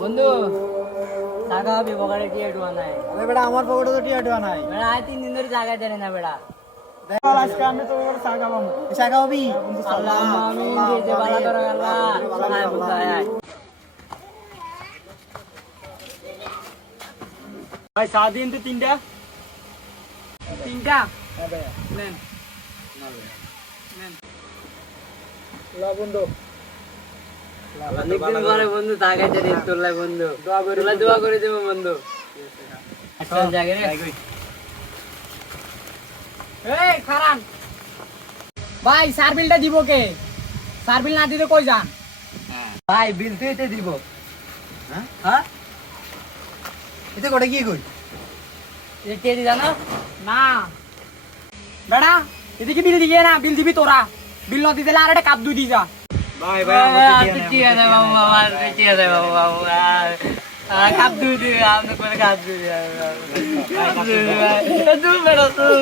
বন্ধু টাকা হবে পকেটে টিয়া টুয়া নাই। আরে বেটা আমার পকেটে তো টিয়া টুয়া নাই। বেড়া আজ 3 দিন ধরে জায়গায় দেয় না বেড়া। দেখ আজকে আমি তো চা খাবাম। চা খাবি? আল্লাহ আমিন যে বালা করো আল্লাহ। আয় বুঝায় আয়। ভাই চা দিন তো তিনটা। তিনটা নেন লা বন্ধু। অনেকদিন পরে বন্ধু জায়গায় দেয় তোলাই বন্ধু। দোয়া করে দেবো বন্ধু। চল জায়গায় রে। এই খারান ভাই সার্ভিলটা দিব কে? সার্ভিল না দিলে কই যান? ভাই বিল তুই তে দিব। হ্যাঁ হ্যাঁ এতে করে কি কই? এটা কে দি জানো? না বেটা এদিকে বিল দিয়ে না, বিল দিবি তোরা। বিল না দিলে আর একটা কাপ দুই দি যা। ভাই ঠিক আছে বাবু বাবা ঠিক আছে বাবু বাবু কাপ দুই দিবি আপনি করে কাপ দুই দিবি তুই বেড়া তুই